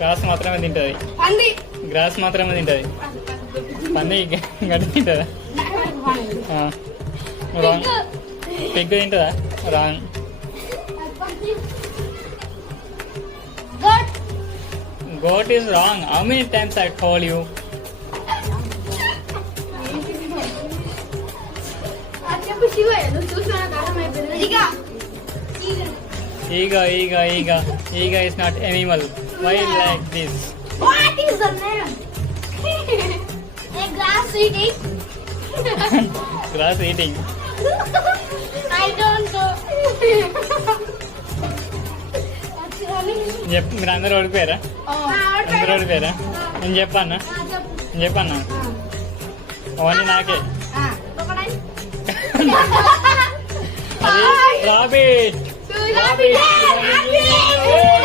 గ్రాస్ మాత్రమే తింటది. గ్రాస్ మాత్రమే తింటది. పంది గడ్డి తింటదా? రాంగ్. పిగ్ తింటదా? Wrong. Goat is wrong. How many times I told you? Eagle is not animal. Why like this? What is the name? A grass eating. Grass eating. I don't know. మీరు అందరూ ఓడిపోయారా? అందరూ ఓడిపోయారా? నేను చెప్పానా? నేను చెప్పానా? ఓన్లీ నాకే. అది రాబిట్.